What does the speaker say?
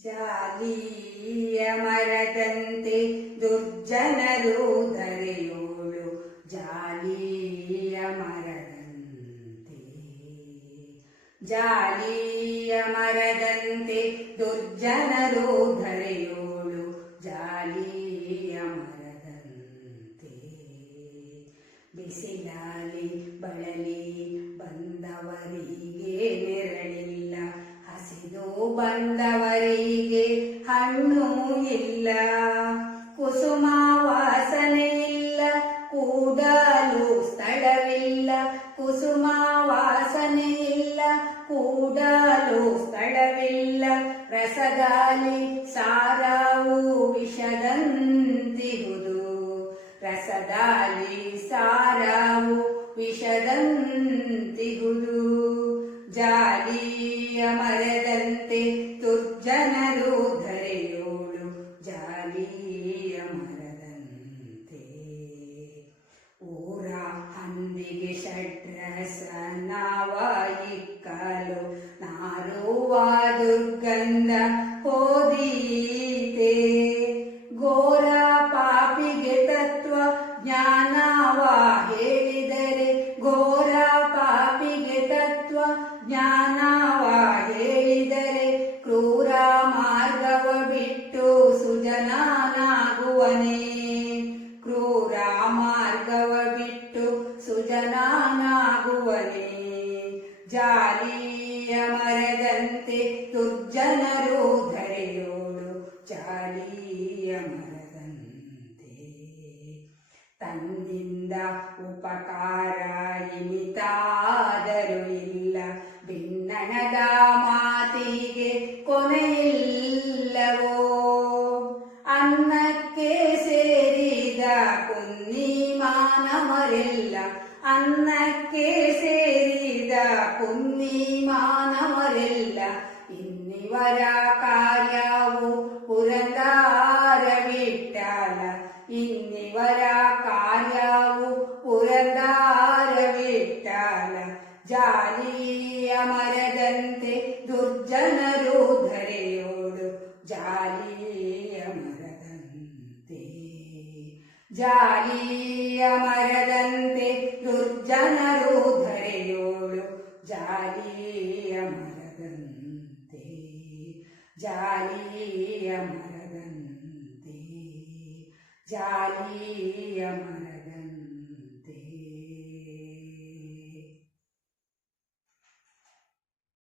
ಜಾಲಿಯ ಮರದಂತೆ ದುರ್ಜನರು ಧರೆಯೋಳು ಜಾಲಿಯ ಮರದಂತೆ. ಜಾಲಿಯ ಮರದಂತೆ ದುರ್ಜನರು ಧರೆಯೋಳು ಜಾಲಿಯ ಮರದಂತೆ. ಬಿಸಿಲಾಲಿ ಬಳಲಿ ಬಂದವರಿಗೆ ನೆರಳಿಲ್ಲ, ಹಸಿದು ಬಂದವರಿಗೆ ಹಣ್ಣು ಇಲ್ಲ. ಕುಸುಮ ವಾಸನೆ ಇಲ್ಲ, ಕೂಡಲು ಸ್ಥಳವಿಲ್ಲ. ಕುಸುಮ ವಾಸನೆ ಇಲ್ಲ, ಕೂಡಲು ಸ್ಥಳವಿಲ್ಲ. ರಸಗಾಲಿ ಸಾರವು ವಿಷದಂತಿಹುದು, ರಸದಾಲಿ ಸಾರವು ವಿಷದಂತಿಹುದು. ಜಾಲಿಯ ಮರದಂತೆ ದುರ್ಜನರು ಧರೆಯೋಳು ಜಾಲಿಯ ಮರದಂತೆ. ಊರ ಹಂದಿಗೆ ಷಡ್ರಸ ನಾವ ಇಕ್ಕಲು ನಾರುವ ದುರ್ಗಂಧ ಹೋದೀತೆ. ಘೋರ ಪಾಪಿಗೆ ತತ್ವ ಜ್ಞಾನವ ಹೇಳಿದರೆ, ಘೋರ ಪಾಪಿಗೆ ತತ್ವ ಜ್ಞಾನವ ಹೇಳಿದರೆ, ಕ್ರೂರ ಮಾರ್ಗವ ಬಿಟ್ಟು ಸುಜನಾನಾಗುವನೇ. ಕ್ರೂರ ಮಾರ್ಗವ ಬಿಟ್ಟು ಸುಜನಾನಾಗುವನೇ. ಜಾಲಿಯ ಮರದಂತೆ ದುರ್ಜನರು ಧರೆಯೋಳು ಜಾಲಿಯ ಮರದಂತೆ. ತಂದಿಂದ ಉಪಕಾರ ಇನಿತಾದರೂ ಇಲ್ಲ, ಭಿನ್ನಣದ ಮಾತಿಗೆ ಕೊನೆಯಿಲ್ಲವೋ. ಅನ್ನಕ್ಕೆ ಸೇರಿದ ಪುಣ್ಯಮಾನವರೆಲ್ಲ, ಅನ್ನಕ್ಕೆ ಸೇರಿದ ಪುಣ್ಯಮಾನವರೆಲ್ಲ ಇನ್ನಿವರ ಕಾರ್ಯವು ಪುರಂದರ ವಿಠ್ಠಲ. ಇನ್ನಿವರ ಕಾರ್ಯವು ಪುರಂದರ ವಿಠ್ಠಲ. ಜಾಲಿಯ ಮರದಂತೆ ದುರ್ಜನರು ಧರೆಯೋಳು ಜಾಲಿಯ ಮರದಂತೆ. ಜಾಲಿಯ ಮರದಂತೆ ದುರ್ಜನರು ಧರೆಯೋಳು ಜಾಲಿಯ ಮರದಂತೆ. ಜಾಲಿಯ ಮರದಂತೆ, ಜಾಲಿಯ ಮರ